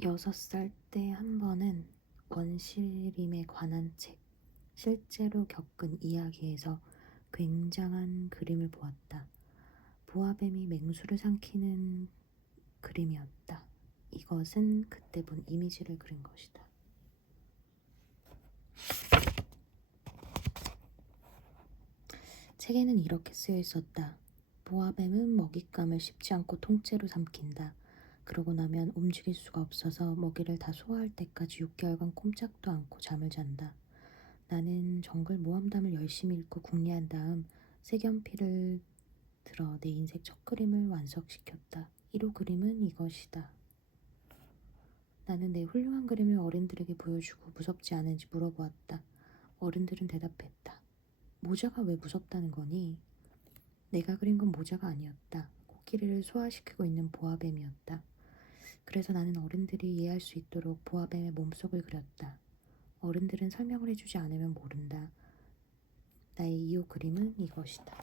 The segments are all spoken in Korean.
6살 때 한 번은 원시림에 관한 책, 실제로 겪은 이야기에서 굉장한 그림을 보았다. 보아뱀이 맹수를 삼키는 그림이었다. 이것은 그때 본 이미지를 그린 것이다. 책에는 이렇게 쓰여 있었다. 보아뱀은 먹잇감을 씹지 않고 통째로 삼킨다. 그러고 나면 움직일 수가 없어서 먹이를 다 소화할 때까지 6개월간 꼼짝도 않고 잠을 잔다. 나는 정글 모험담을 열심히 읽고 궁리한 다음 색연필을 들어 내 인생 첫 그림을 완성시켰다. 1호 그림은 이것이다. 나는 내 훌륭한 그림을 어른들에게 보여주고 무섭지 않은지 물어보았다. 어른들은 대답했다. 모자가 왜 무섭다는 거니? 내가 그린 건 모자가 아니었다. 코끼리를 소화시키고 있는 보아뱀이었다. 그래서 나는 어른들이 이해할 수 있도록 보아뱀의 몸속을 그렸다. 어른들은 설명을 해주지 않으면 모른다. 나의 2호 그림은 이것이다.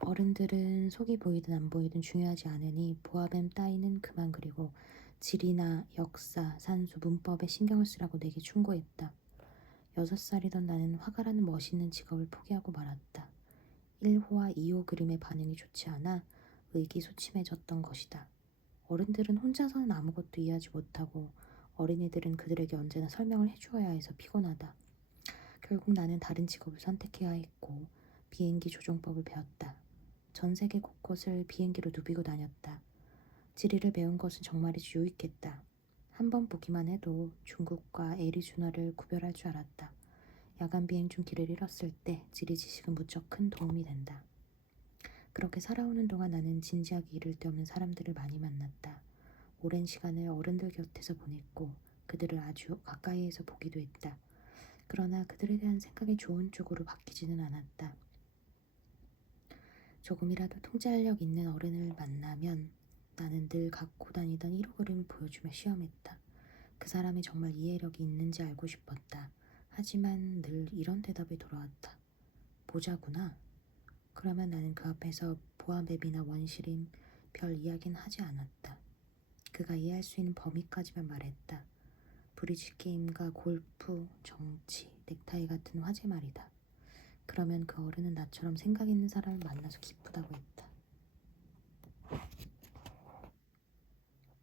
어른들은 속이 보이든 안 보이든 중요하지 않으니 보아뱀 따위는 그만 그리고 지리나 역사, 산수, 문법에 신경을 쓰라고 내게 충고했다. 6살이던 나는 화가라는 멋있는 직업을 포기하고 말았다. 1호와 2호 그림의 반응이 좋지 않아 의기소침해졌던 것이다. 어른들은 혼자서는 아무것도 이해하지 못하고 어린이들은 그들에게 언제나 설명을 해주어야 해서 피곤하다. 결국 나는 다른 직업을 선택해야 했고 비행기 조종법을 배웠다. 전 세계 곳곳을 비행기로 누비고 다녔다. 지리를 배운 것은 정말이지 유익했다. 한 번 보기만 해도 중국과 애리조나를 구별할 줄 알았다. 야간 비행 중 길을 잃었을 때 지리 지식은 무척 큰 도움이 된다. 그렇게 살아오는 동안 나는 진지하게 이를 데 없는 사람들을 많이 만났다. 오랜 시간을 어른들 곁에서 보냈고 그들을 아주 가까이에서 보기도 했다. 그러나 그들에 대한 생각이 좋은 쪽으로 바뀌지는 않았다. 조금이라도 통제력 있는 어른을 만나면 나는 늘 갖고 다니던 1호 그림을 보여주며 시험했다. 그 사람이 정말 이해력이 있는지 알고 싶었다. 하지만 늘 이런 대답이 돌아왔다. 모자구나. 그러면 나는 그 앞에서 보아뱀이나 원시림 별 이야기는 하지 않았다. 그가 이해할 수 있는 범위까지만 말했다. 브리지 게임과 골프, 정치, 넥타이 같은 화제 말이다. 그러면 그 어른은 나처럼 생각 있는 사람을 만나서 기쁘다고 했다.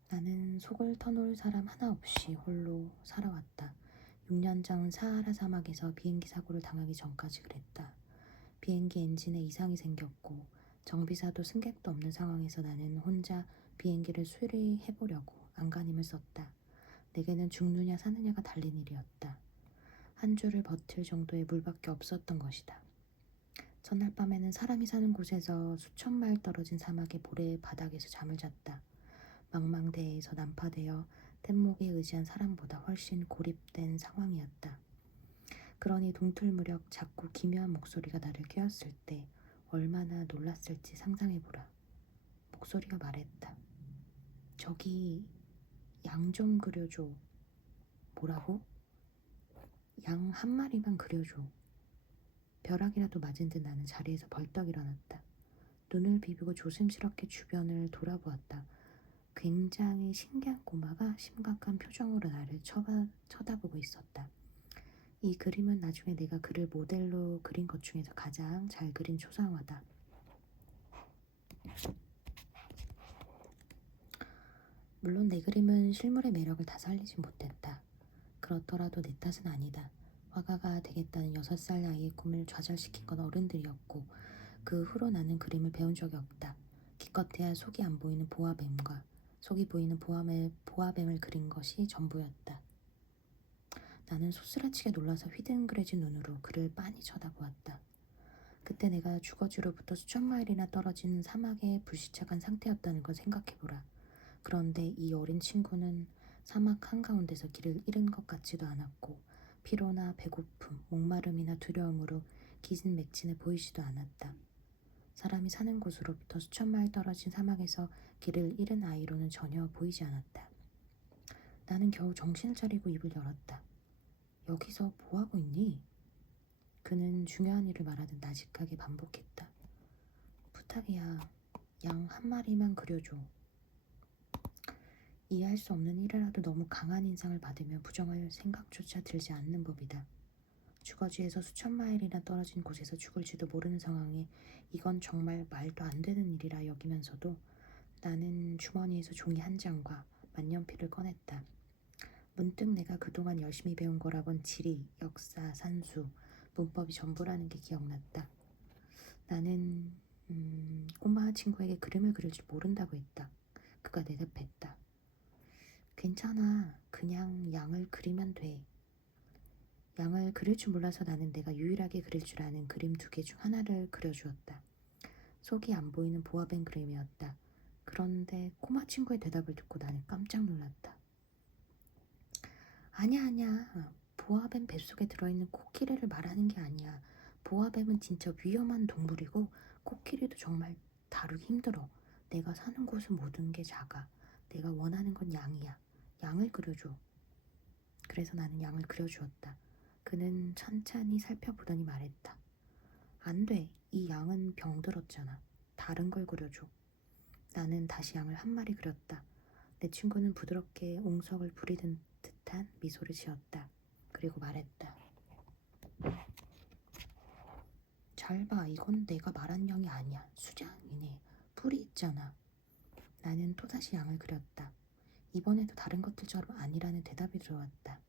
나는 속을 터놓을 사람 하나 없이 홀로 살아왔다. 6년 전 사하라 사막에서 비행기 사고를 당하기 전까지 그랬다. 비행기 엔진에 이상이 생겼고 정비사도 승객도 없는 상황에서 나는 혼자 비행기를 수리해보려고 안간힘을 썼다. 내게는 죽느냐 사느냐가 달린 일이었다. 한 주를 버틸 정도의 물밖에 없었던 것이다. 전날 밤에는 사람이 사는 곳에서 수천 마일 떨어진 사막의 모래바닥에서 잠을 잤다. 망망대해에서 난파되어 뗏목에 의지한 사람보다 훨씬 고립된 상황이었다. 그러니 동틀무렵 작고 기묘한 목소리가 나를 깨웠을 때 얼마나 놀랐을지 상상해보라. 목소리가 말했다. 저기 양 좀 그려줘. 뭐라고? 양 한 마리만 그려줘. 벼락이라도 맞은 듯 나는 자리에서 벌떡 일어났다. 눈을 비비고 조심스럽게 주변을 돌아보았다. 굉장히 신기한 꼬마가 심각한 표정으로 나를 쳐다보고 있었다. 이 그림은 나중에 내가 그를 모델로 그린 것 중에서 가장 잘 그린 초상화다. 물론 내 그림은 실물의 매력을 다 살리진 못했다. 그렇더라도 내 탓은 아니다. 화가가 되겠다는 6살 나이의 꿈을 좌절시킨 건 어른들이었고 그 후로 나는 그림을 배운 적이 없다. 기껏해야 속이 안 보이는 보아뱀과 속이 보이는 보아뱀을 그린 것이 전부였다. 나는 소스라치게 놀라서 휘둥그레진 눈으로 그를 빤히 쳐다보았다. 그때 내가 주거지로부터 수천 마일이나 떨어진 사막의 불시착한 상태였다는 걸 생각해보라. 그런데 이 어린 친구는 사막 한가운데서 길을 잃은 것 같지도 않았고 피로나 배고픔, 목마름이나 두려움으로 기진맥진해 보이지도 않았다. 사람이 사는 곳으로부터 수천 마일 떨어진 사막에서 길을 잃은 아이로는 전혀 보이지 않았다. 나는 겨우 정신을 차리고 입을 열었다. 여기서 뭐하고 있니? 그는 중요한 일을 말하듯 나직하게 반복했다. 부탁이야. 양 한 마리만 그려줘. 이해할 수 없는 일이라도 너무 강한 인상을 받으며 부정할 생각조차 들지 않는 법이다. 주거지에서 수천 마일이나 떨어진 곳에서 죽을지도 모르는 상황에 이건 정말 말도 안 되는 일이라 여기면서도 나는 주머니에서 종이 한 장과 만년필을 꺼냈다. 문득 내가 그동안 열심히 배운 거라곤 지리, 역사, 산수, 문법이 전부라는 게 기억났다. 나는 꼬마 친구에게 그림을 그릴 줄 모른다고 했다. 그가 대답했다. 괜찮아. 그냥 양을 그리면 돼. 양을 그릴 줄 몰라서 나는 내가 유일하게 그릴 줄 아는 그림 2개 중 하나를 그려주었다. 속이 안 보이는 보아뱀 그림이었다. 그런데 꼬마 친구의 대답을 듣고 나는 깜짝 놀랐다. 아니야. 보아뱀 뱃속에 들어있는 코끼리를 말하는 게 아니야. 보아뱀은 진짜 위험한 동물이고 코끼리도 정말 다루기 힘들어. 내가 사는 곳은 모든 게 작아. 내가 원하는 건 양이야. 양을 그려줘. 그래서 나는 양을 그려주었다. 그는 천천히 살펴보더니 말했다. 안 돼. 이 양은 병들었잖아. 다른 걸 그려줘. 나는 다시 양을 한 마리 그렸다. 내 친구는 부드럽게 옹석을 부리던 듯한 미소를 지었다. 그리고 말했다. 잘 봐. 이건 내가 말한 양이 아니야. 수장이네. 풀이 있잖아. 나는 또다시 양을 그렸다. 이번에도 다른 것들처럼 아니라는 대답이 들어왔다.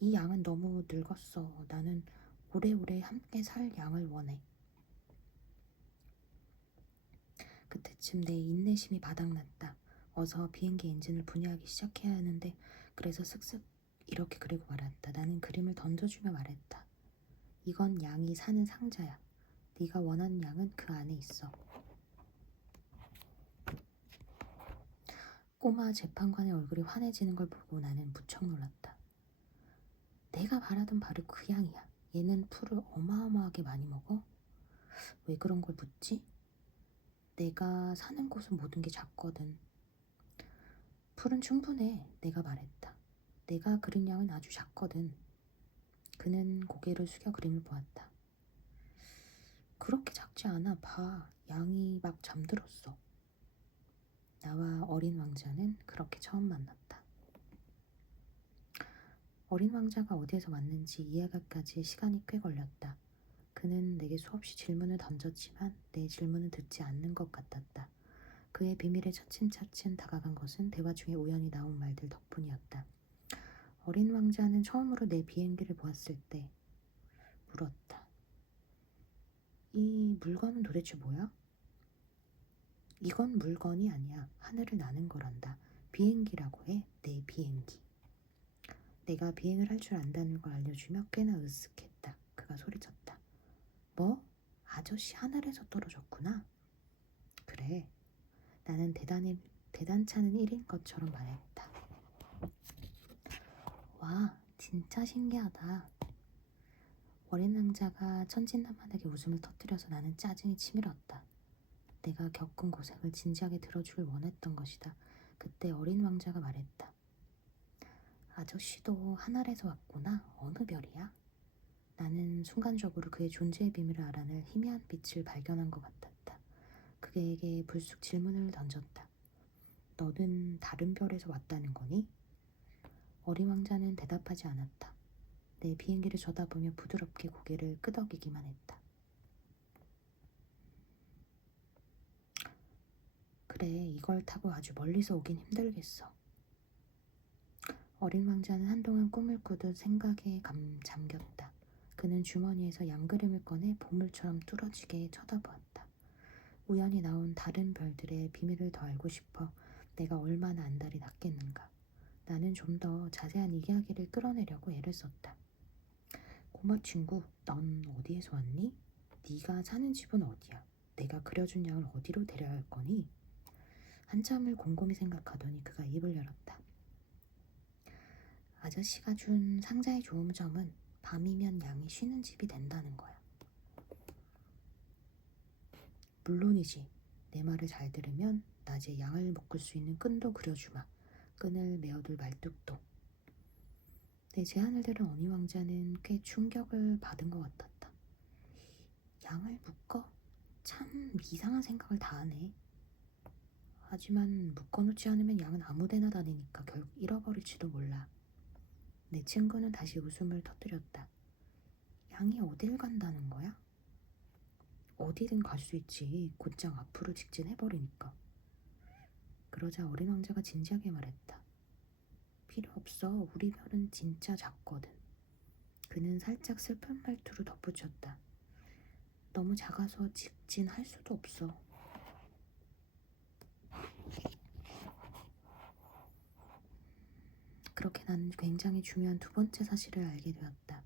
이 양은 너무 늙었어. 나는 오래오래 함께 살 양을 원해. 그때쯤 내 인내심이 바닥났다. 어서 비행기 엔진을 분해하기 시작해야 하는데 그래서 슥슥 이렇게 그리고 말았다. 나는 그림을 던져주며 말했다. 이건 양이 사는 상자야. 네가 원하는 양은 그 안에 있어. 꼬마 재판관의 얼굴이 환해지는 걸 보고 나는 무척 놀랐다. 내가 바라던 바로 그 양이야. 얘는 풀을 어마어마하게 많이 먹어? 왜 그런 걸 묻지? 내가 사는 곳은 모든 게 작거든. 풀은 충분해. 내가 말했다. 내가 그린 양은 아주 작거든. 그는 고개를 숙여 그림을 보았다. 그렇게 작지 않아. 봐. 양이 막 잠들었어. 나와 어린 왕자는 그렇게 처음 만났다. 어린 왕자가 어디에서 왔는지 이해하기까지 시간이 꽤 걸렸다. 그는 내게 수없이 질문을 던졌지만 내 질문은 듣지 않는 것 같았다. 그의 비밀에 차츰차츰 다가간 것은 대화 중에 우연히 나온 말들 덕분이었다. 어린 왕자는 처음으로 내 비행기를 보았을 때 물었다. 이 물건은 도대체 뭐야? 이건 물건이 아니야. 하늘을 나는 거란다. 비행기라고 해. 내 비행기. 내가 비행을 할 줄 안다는 걸 알려주며 꽤나 으쓱했다. 그가 소리쳤다. 뭐? 아저씨 하늘에서 떨어졌구나. 그래. 나는 대단찮은 일인 것처럼 말했다. 와, 진짜 신기하다. 어린 왕자가 천진난만하게 웃음을 터뜨려서 나는 짜증이 치밀었다. 내가 겪은 고생을 진지하게 들어주길 원했던 것이다. 그때 어린 왕자가 말했다. 아저씨도 하늘에서 왔구나. 어느 별이야? 나는 순간적으로 그의 존재의 비밀을 알아낼 희미한 빛을 발견한 것 같았다. 그에게 불쑥 질문을 던졌다. 너는 다른 별에서 왔다는 거니? 어린 왕자는 대답하지 않았다. 내 비행기를 쳐다보며 부드럽게 고개를 끄덕이기만 했다. 그래, 이걸 타고 아주 멀리서 오긴 힘들겠어. 어린 왕자는 한동안 꿈을 꾸듯 생각에 잠겼다. 그는 주머니에서 양그림을 꺼내 보물처럼 뚫어지게 쳐다보았다. 우연히 나온 다른 별들의 비밀을 더 알고 싶어 내가 얼마나 안달이 났겠는가. 나는 좀 더 자세한 이야기를 끌어내려고 애를 썼다. 고마 친구, 넌 어디에서 왔니? 네가 사는 집은 어디야? 내가 그려준 양을 어디로 데려야 할 거니? 한참을 곰곰이 생각하더니 그가 입을 열었다. 아저씨가 준 상자의 좋은 점은 밤이면 양이 쉬는 집이 된다는 거야. 물론이지. 내 말을 잘 들으면 낮에 양을 묶을 수 있는 끈도 그려주마. 끈을 메어둘 말뚝도. 내 제안을 들은 어니 왕자는 꽤 충격을 받은 것 같았다. 양을 묶어? 참 이상한 생각을 다 하네. 하지만 묶어놓지 않으면 양은 아무데나 다니니까 결국 잃어버릴지도 몰라. 내 친구는 다시 웃음을 터뜨렸다. 양이 어딜 간다는 거야? 어디든 갈 수 있지. 곧장 앞으로 직진해버리니까. 그러자 어린 왕자가 진지하게 말했다. 필요 없어. 우리 별은 진짜 작거든. 그는 살짝 슬픈 말투로 덧붙였다. 너무 작아서 직진할 수도 없어. 그렇게 나는 굉장히 중요한 두 번째 사실을 알게 되었다.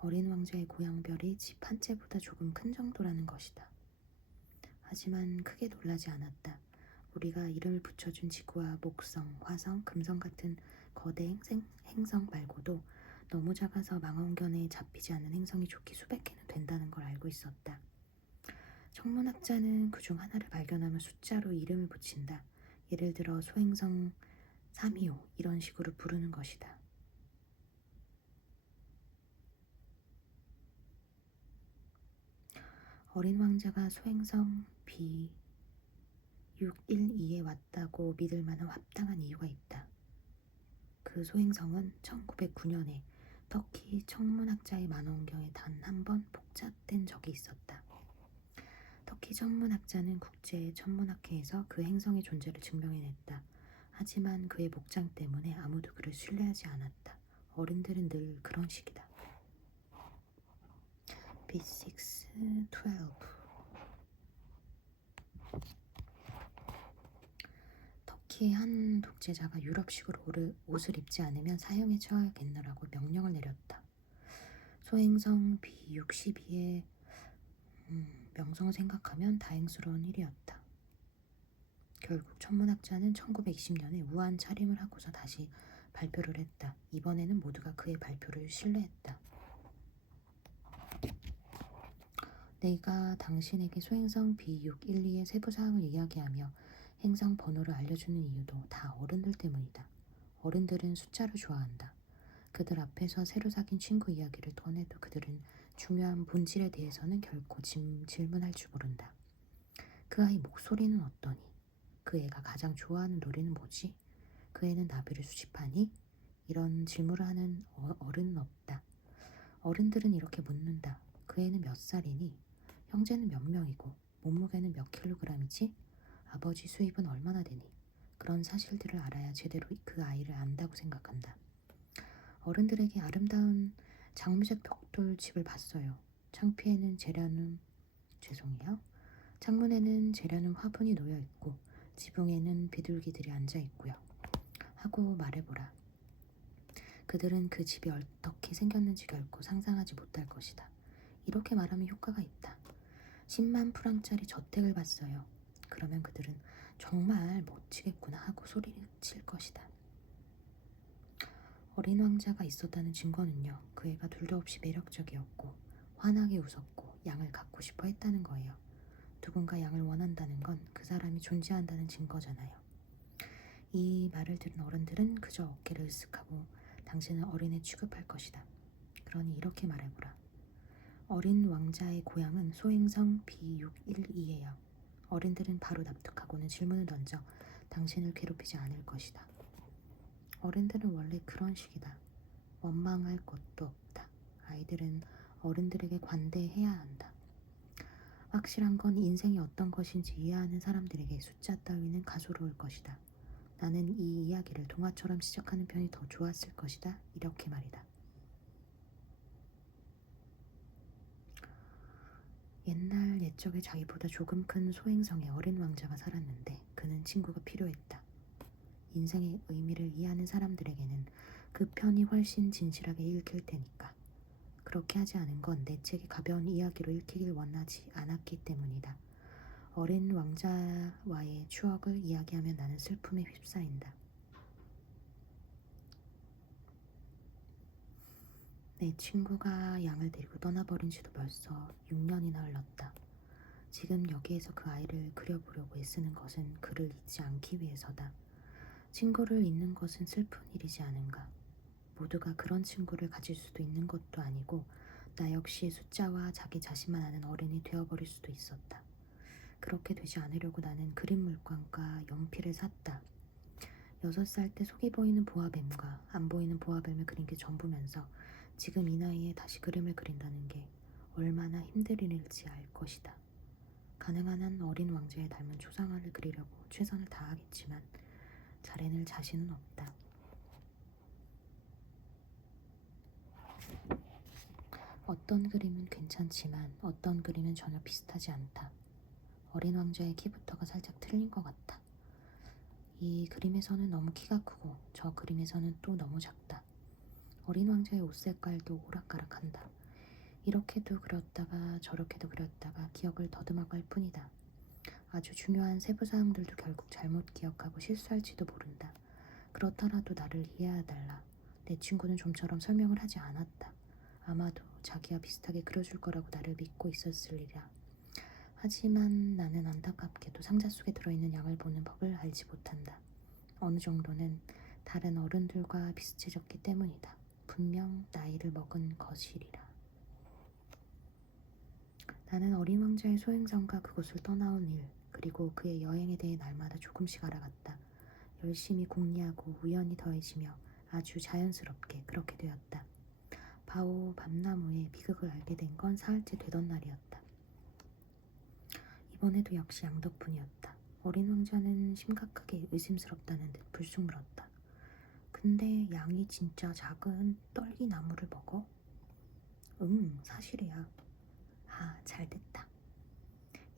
어린 왕자의 고향별이 집 한 채보다 조금 큰 정도라는 것이다. 하지만 크게 놀라지 않았다. 우리가 이름을 붙여준 지구와 목성, 화성, 금성 같은 거대 행성 말고도 너무 작아서 망원경에 잡히지 않는 행성이 좋기 수백 개는 된다는 걸 알고 있었다. 천문학자는 그중 하나를 발견하면 숫자로 이름을 붙인다. 예를 들어 소행성 325 이런 식으로 부르는 것이다. 어린 왕자가 소행성 B612에 왔다고 믿을 만한 합당한 이유가 있다. 그 소행성은 1909년에 터키 천문학자의 망원경에 단 한 번 포착된 적이 있었다. 터키 천문학자는 국제 천문학회에서 그 행성의 존재를 증명해냈다. 하지만 그의 목장 때문에 아무도 그를 신뢰하지 않았다. 어른들은 늘 그런 식이다. B612 터키의 한 독재자가 유럽식으로 옷을 입지 않으면 사형에 처하겠노라고 명령을 내렸다. 소행성 B62의 명성을 생각하면 다행스러운 일이었다. 결국 천문학자는 1920년에 우한 차림을 하고서 다시 발표를 했다. 이번에는 모두가 그의 발표를 신뢰했다. 내가 당신에게 소행성 B612의 세부사항을 이야기하며 행성 번호를 알려주는 이유도 다 어른들 때문이다. 어른들은 숫자를 좋아한다. 그들 앞에서 새로 사귄 친구 이야기를 꺼내도 그들은 중요한 본질에 대해서는 결코 질문할 줄 모른다. 그 아이 목소리는 어떠니? 그 애가 가장 좋아하는 노래는 뭐지? 그 애는 나비를 수집하니? 이런 질문을 하는 어른은 없다. 어른들은 이렇게 묻는다. 그 애는 몇 살이니? 형제는 몇 명이고? 몸무게는 몇 킬로그램이지? 아버지 수입은 얼마나 되니? 그런 사실들을 알아야 제대로 그 아이를 안다고 생각한다. 어른들에게 아름다운 장미색 벽돌집을 봤어요. 창문에는 재려는 화분이 놓여 있고 지붕에는 비둘기들이 앉아 있고요. 하고 말해보라. 그들은 그 집이 어떻게 생겼는지 결코 상상하지 못할 것이다. 이렇게 말하면 효과가 있다. 10만 프랑짜리 저택을 봤어요. 그러면 그들은 정말 멋지겠구나 하고 소리칠 것이다. 어린 왕자가 있었다는 증거는요. 그 애가 둘도 없이 매력적이었고 환하게 웃었고 양을 갖고 싶어 했다는 거예요. 누군가 양을 원한다는 건 그 사람이 존재한다는 증거잖아요. 이 말을 들은 어른들은 그저 어깨를 으쓱하고 당신은 어린애 취급할 것이다. 그러니 이렇게 말해보라. 어린 왕자의 고향은 소행성 B612예요. 어른들은 바로 납득하고는 질문을 던져 당신을 괴롭히지 않을 것이다. 어른들은 원래 그런 식이다. 원망할 것도 없다. 아이들은 어른들에게 관대해야 한다. 확실한 건 인생이 어떤 것인지 이해하는 사람들에게 숫자 따위는 가소로울 것이다. 나는 이 이야기를 동화처럼 시작하는 편이 더 좋았을 것이다. 이렇게 말이다. 옛날 옛적에 자기보다 조금 큰 소행성의 어린 왕자가 살았는데 그는 친구가 필요했다. 인생의 의미를 이해하는 사람들에게는 그 편이 훨씬 진실하게 읽힐 테니까. 그렇게 하지 않은 건 내 책이 가벼운 이야기로 읽히길 원하지 않았기 때문이다. 어린 왕자와의 추억을 이야기하면 나는 슬픔에 휩싸인다. 내 친구가 양을 데리고 떠나버린 지도 벌써 6년이나 흘렀다. 지금 여기에서 그 아이를 그려보려고 애쓰는 것은 그를 잊지 않기 위해서다. 친구를 잊는 것은 슬픈 일이지 않은가. 모두가 그런 친구를 가질 수도 있는 것도 아니고 나 역시 숫자와 자기 자신만 아는 어른이 되어버릴 수도 있었다. 그렇게 되지 않으려고 나는 그림 물감과 연필을 샀다. 6살 때 속이 보이는 보아뱀과 안 보이는 보아뱀을 그린 게 전부면서 지금 이 나이에 다시 그림을 그린다는 게 얼마나 힘든 일일지 알 것이다. 가능한 한 어린 왕자에 닮은 초상화를 그리려고 최선을 다하겠지만 잘 해낼 자신은 없다. 어떤 그림은 괜찮지만 어떤 그림은 전혀 비슷하지 않다. 어린 왕자의 키부터가 살짝 틀린 것 같다. 이 그림에서는 너무 키가 크고 저 그림에서는 또 너무 작다. 어린 왕자의 옷 색깔도 오락가락한다. 이렇게도 그렸다가 저렇게도 그렸다가 기억을 더듬어갈 뿐이다. 아주 중요한 세부 사항들도 결국 잘못 기억하고 실수할지도 모른다. 그렇더라도 나를 이해해달라. 내 친구는 좀처럼 설명을 하지 않았다. 아마도 자기와 비슷하게 그려줄 거라고 나를 믿고 있었으리라. 하지만 나는 안타깝게도 상자 속에 들어있는 양을 보는 법을 알지 못한다. 어느 정도는 다른 어른들과 비슷해졌기 때문이다. 분명 나이를 먹은 것이리라. 나는 어린 왕자의 소행성과 그곳을 떠나온 일, 그리고 그의 여행에 대해 날마다 조금씩 알아갔다. 열심히 궁리하고 우연히 더해지며 아주 자연스럽게 그렇게 되었다. 바오 밤나무의 비극을 알게 된 건 사흘째 되던 날이었다. 이번에도 역시 양 덕분이었다. 어린 왕자는 심각하게 의심스럽다는 듯 불쑥 물었다. 근데 양이 진짜 작은 떨기나무를 먹어? 사실이야. 아, 잘됐다.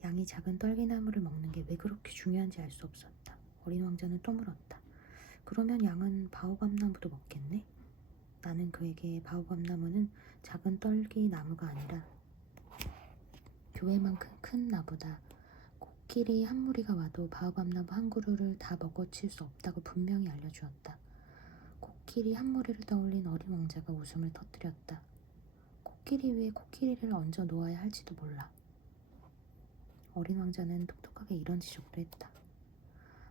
양이 작은 떨기나무를 먹는 게 왜 그렇게 중요한지 알 수 없었다. 어린 왕자는 또 물었다. 그러면 양은 바오밤나무도 먹겠네? 나는 그에게 바오밤나무는 작은 떨기나무가 아니라 교회만큼 큰 나무다. 코끼리 한 무리가 와도 바오밤나무 한 그루를 다 먹어칠 수 없다고 분명히 알려주었다. 코끼리 한 무리를 떠올린 어린 왕자가 웃음을 터뜨렸다. 코끼리 위에 코끼리를 얹어 놓아야 할지도 몰라. 어린 왕자는 똑똑하게 이런 지적도 했다.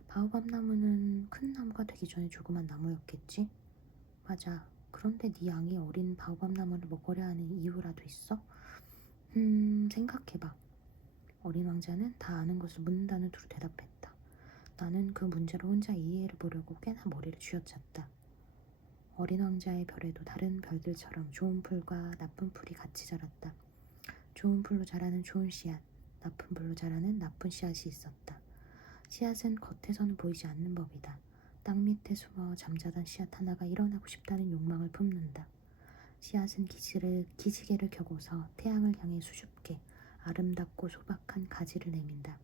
바오밤 나무는 큰 나무가 되기 전에 조그만 나무였겠지? 맞아. 그런데 네 양이 어린 바오밤 나무를 먹으려 하는 이유라도 있어? 생각해봐. 어린 왕자는 다 아는 것을 묻는다는 투로 대답했다. 나는 그 문제를 혼자 이해를 보려고 꽤나 머리를 쥐어짰다. 어린 왕자의 별에도 다른 별들처럼 좋은 풀과 나쁜 풀이 같이 자랐다. 좋은 풀로 자라는 좋은 씨앗, 나쁜 풀로 자라는 나쁜 씨앗이 있었다. 씨앗은 겉에서는 보이지 않는 법이다. 땅 밑에 숨어 잠자던 씨앗 하나가 일어나고 싶다는 욕망을 품는다. 씨앗은 기지개를 켜고서 태양을 향해 수줍게 아름답고 소박한 가지를 내민다.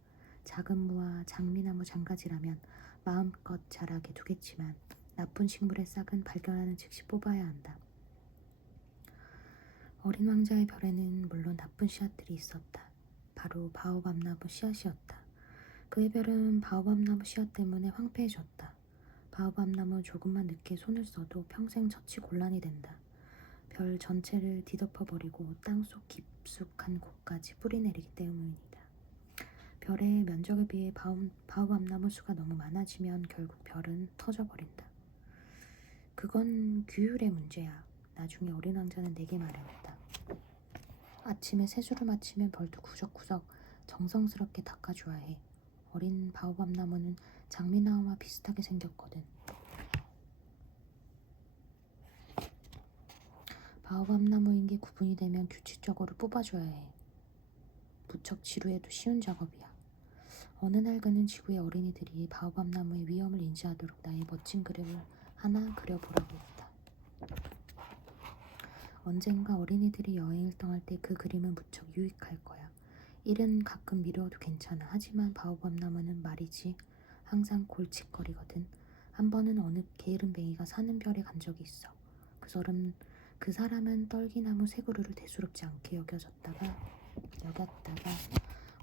작은 무와 장미나무 장가지라면 마음껏 자라게 두겠지만 나쁜 식물의 싹은 발견하는 즉시 뽑아야 한다. 어린 왕자의 별에는 물론 나쁜 씨앗들이 있었다. 바로 바오밤나무 씨앗이었다. 그의 별은 바오밤나무 씨앗 때문에 황폐해졌다. 바오밤나무 조금만 늦게 손을 써도 평생 처치곤란이 된다. 별 전체를 뒤덮어버리고 땅속 깊숙한 곳까지 뿌리내리기 때문이다. 별의 면적에 비해 바오밤나무 수가 너무 많아지면 결국 별은 터져버린다. 그건 규율의 문제야. 나중에 어린 왕자는 내게 말했다. 아침에 세수를 마치면 벌도 구석구석 정성스럽게 닦아줘야 해. 어린 바오밤 나무는 장미나무와 비슷하게 생겼거든. 바오밤 나무인 게 구분이 되면 규칙적으로 뽑아줘야 해. 무척 지루해도 쉬운 작업이야. 어느 날 그는 지구의 어린이들이 바오밤 나무의 위험을 인지하도록 나의 멋진 그림을 하나 그려보라고 했다. 언젠가 어린이들이 여행을 떠날 때 그 그림은 무척 유익할 거야. 일은 가끔 미뤄도 괜찮아. 하지만 바오밤 나무는 말이지 항상 골칫거리거든. 한 번은 어느 게으름뱅이가 사는 별에 간 적이 있어. 그 사람은 떨기나무 세 그루를 대수롭지 않게 여겼다가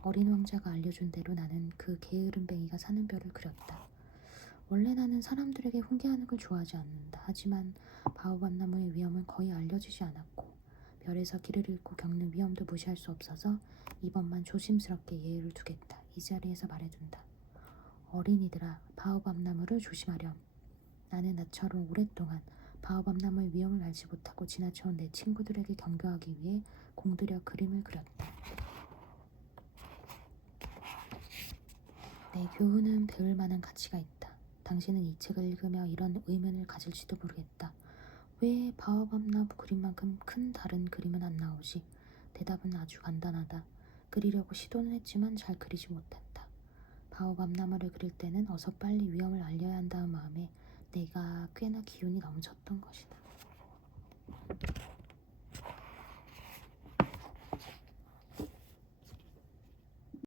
어린 왕자가 알려준 대로 나는 그 게으름뱅이가 사는 별을 그렸다. 원래 나는 사람들에게 훈계하는 걸 좋아하지 않는다. 하지만 바오밤 나무의 위험은 거의 알려지지 않았고 별에서 길을 잃고 겪는 위험도 무시할 수 없어서 이번만 조심스럽게 예의를 두겠다. 이 자리에서 말해둔다. 어린이들아, 바오밤 나무를 조심하렴. 나는 나처럼 오랫동안 바오밤 나무의 위험을 알지 못하고 지나쳐온 내 친구들에게 경고하기 위해 공들여 그림을 그렸다. 내 교훈은 배울 만한 가치가 있다. 당신은 이 책을 읽으며 이런 의문을 가질지도 모르겠다. 왜 바오밥나무 그림만큼 큰 다른 그림은 안 나오지? 대답은 아주 간단하다. 그리려고 시도는 했지만 잘 그리지 못했다. 바오밥나무를 그릴 때는 어서 빨리 위험을 알려야 한다는 마음에 내가 꽤나 기운이 넘쳤던 것이다.